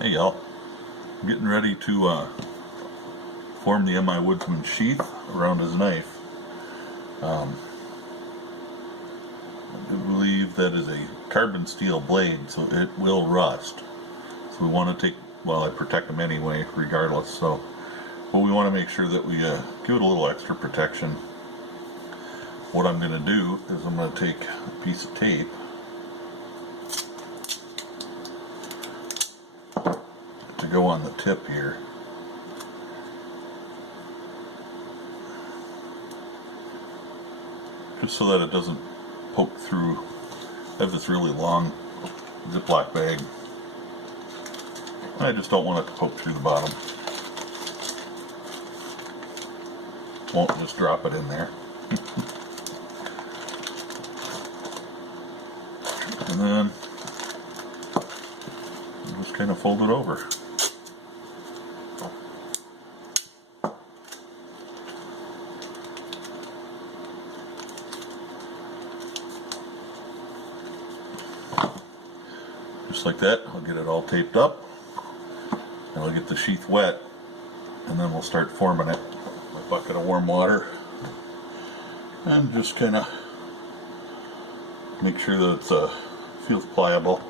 Hey y'all, I'm getting ready to form the woodsman sheath around his knife. I do believe that is a carbon steel blade, so it will rust. So we want to I protect them anyway, regardless. But we want to make sure that we give it a little extra protection. What I'm going to do is I'm going to take a piece of tape to go on the tip here. Just so that it doesn't poke through. I have this really long Ziploc bag. I just don't want it to poke through the bottom. Won't just drop it in there. And then just kind of fold it over. Just like that. I'll get it all taped up, and I'll get the sheath wet, and then we'll start forming it. My bucket of warm water, and just kind of make sure that it feels pliable.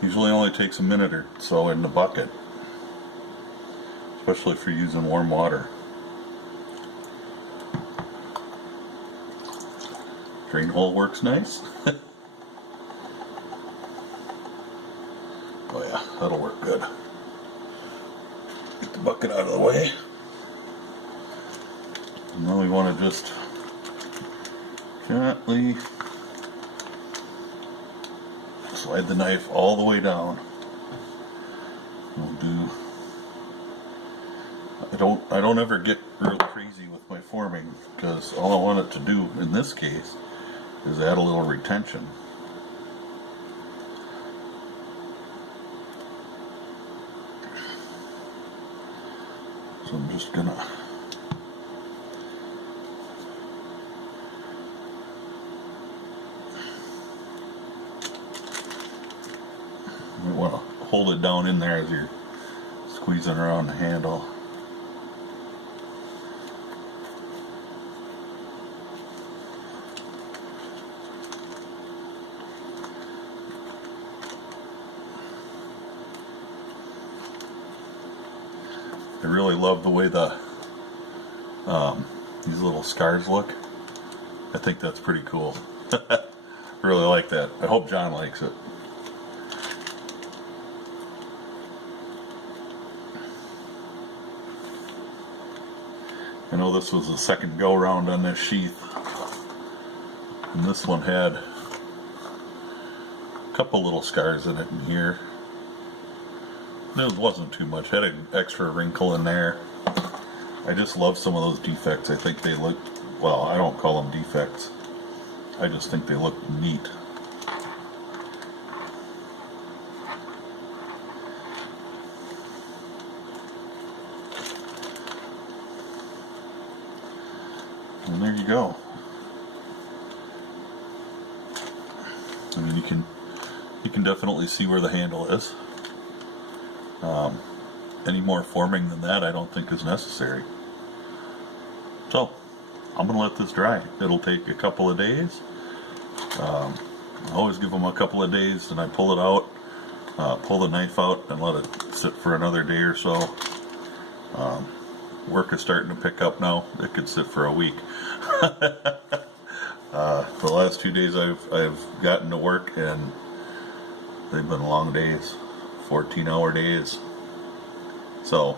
Usually only takes a minute or so in the bucket, especially if you're using warm water. Drain hole works nice. Oh yeah, that'll work good. Get the bucket out of the way. And then we want to just gently slide the knife all the way down. I don't ever get real crazy with my forming, because all I want it to do in this case is add a little retention. So I'm just gonna you want to hold it down in there as you're squeezing around the handle. I really love the way these little scars look. I think that's pretty cool. I really like that. I hope John likes it. I know this was the second go round on this sheath, and this one had a couple little scars in it in here. It wasn't too much. Had an extra wrinkle in there. I just love some of those defects. I think they look, well, I don't call them defects. I just think they look neat. And there you go. I mean, you can definitely see where the handle is. Any more forming than that I don't think is necessary. So I'm gonna let this dry. It'll take a couple of days. I always give them a couple of days, and I pull it out, pull the knife out and let it sit for another day or so. Work is starting to pick up now. It could sit for a week. The last 2 days I've gotten to work, and they've been long days, 14-hour days. So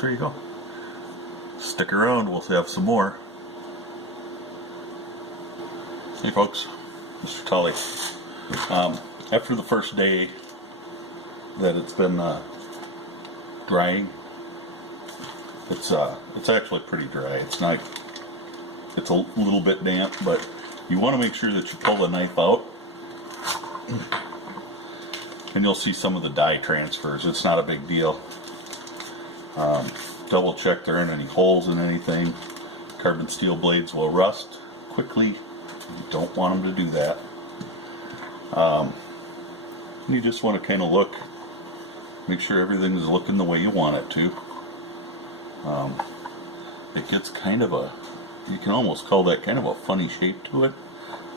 there you go. Stick around, we'll have some more. Hey folks, Mr. Tolly. After the first day that it's been drying, it's actually pretty dry. It's a little bit damp, but you want to make sure that you pull the knife out, and you'll see some of the dye transfers. It's not a big deal. Double check there aren't any holes in anything. Carbon steel blades will rust quickly. You don't want them to do that. And you just want to kind of look, make sure everything is looking the way you want it to. It gets kind of a, you can almost call that kind of a funny shape to it.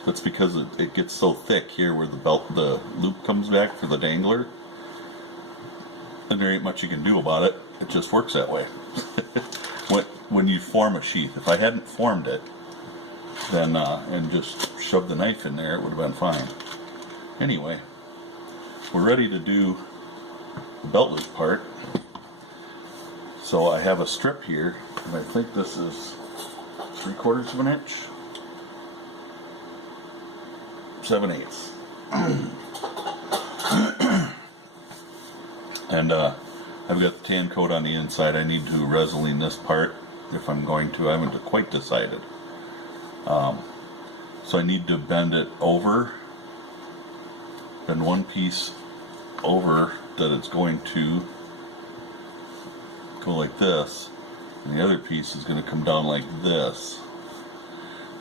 That's because it gets so thick here where the loop comes back for the dangler. And there ain't much you can do about it. It just works that way. When you form a sheath, if I hadn't formed it, then and just shoved the knife in there, it would have been fine. Anyway, we're ready to do the belt loop part. So I have a strip here, and I think this is 3/4 of an inch, 7/8. And I've got the tan coat on the inside. I need to Reseline this part if I'm going to. I haven't quite decided. So I need to bend it over, bend one piece over that it's going to go like this, and the other piece is going to come down like this.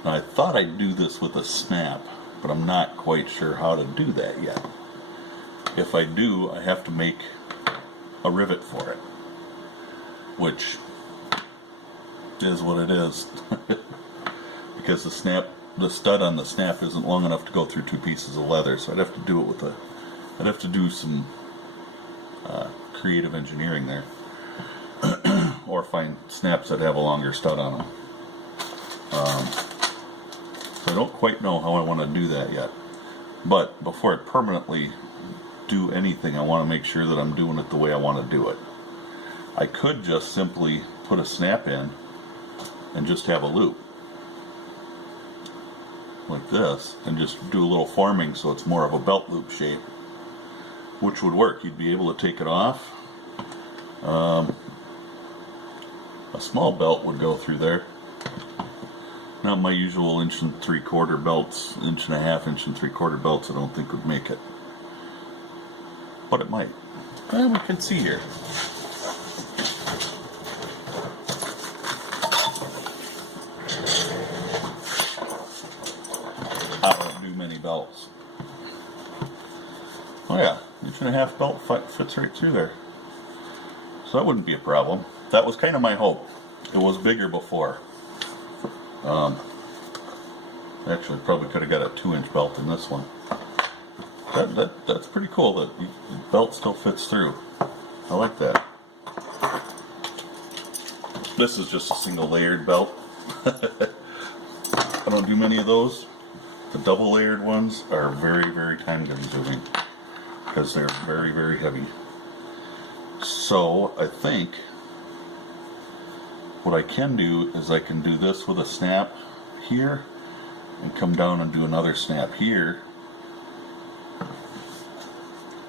Now I thought I'd do this with a snap, but I'm not quite sure how to do that yet. If I do, I have to make a rivet for it, which is what it is. Because the stud on the snap isn't long enough to go through 2 pieces of leather, so I'd have to do it with I'd have to do some creative engineering there. Or find snaps that have a longer stud on them. So I don't quite know how I want to do that yet. But before I permanently do anything, I want to make sure that I'm doing it the way I want to do it. I could just simply put a snap in and just have a loop like this and just do a little forming so it's more of a belt loop shape, which would work. You'd be able to take it off. A small belt would go through there. Not my usual 1 3/4 belts, 1.5 inch, 1 3/4 belts I don't think would make it. But it might. Well, we can see here. I don't do many belts. Oh yeah, 1.5 inch belt fits right through there. So that wouldn't be a problem. That was kind of my hope. It was bigger before. Actually, probably could have got a 2-inch belt in this one. That's pretty cool that the belt still fits through. I like that. This is just a single layered belt. I don't do many of those. The double layered ones are very, very time consuming because they're very, very heavy. So I think what I can do is I can do this with a snap here and come down and do another snap here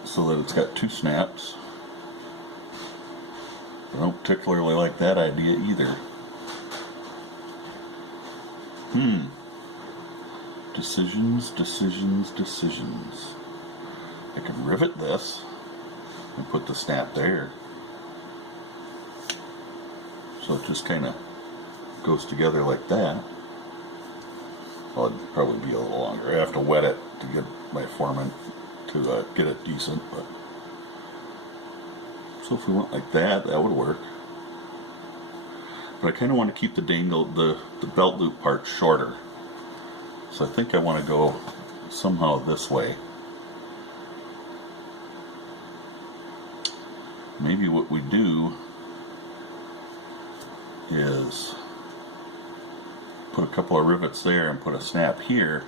so that it's got 2 snaps. I don't particularly like that idea either. Decisions, decisions, decisions. I can rivet this and put the snap there. So it just kind of goes together like that. Well, it'd probably be a little longer. I have to wet it to get my forming to get it decent. But so if we went like that, that would work. But I kind of want to keep the belt loop part shorter. So I think I want to go somehow this way. Maybe what we do is put a couple of rivets there and put a snap here,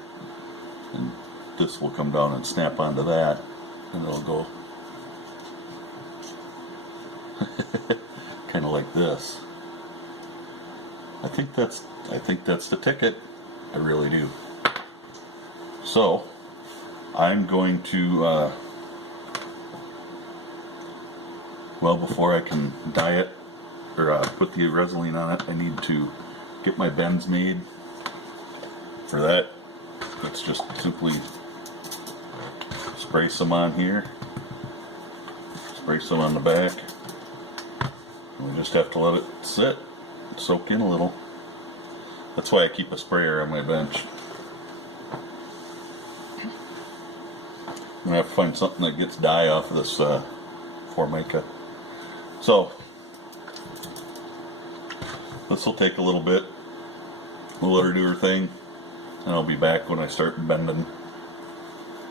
and this will come down and snap onto that, and it'll go kind of like this. I think that's the ticket. I really do. So I'm going to well, before I can dye it or put the Reseline on it, I need to get my bends made. For that, let's just simply spray some on here, spray some on the back, and we just have to let it sit, soak in a little. That's why I keep a sprayer on my bench. gonna have to find something that gets dye off of this Formica. So this will take a little bit. We'll let her do her thing, and I'll be back when I start bending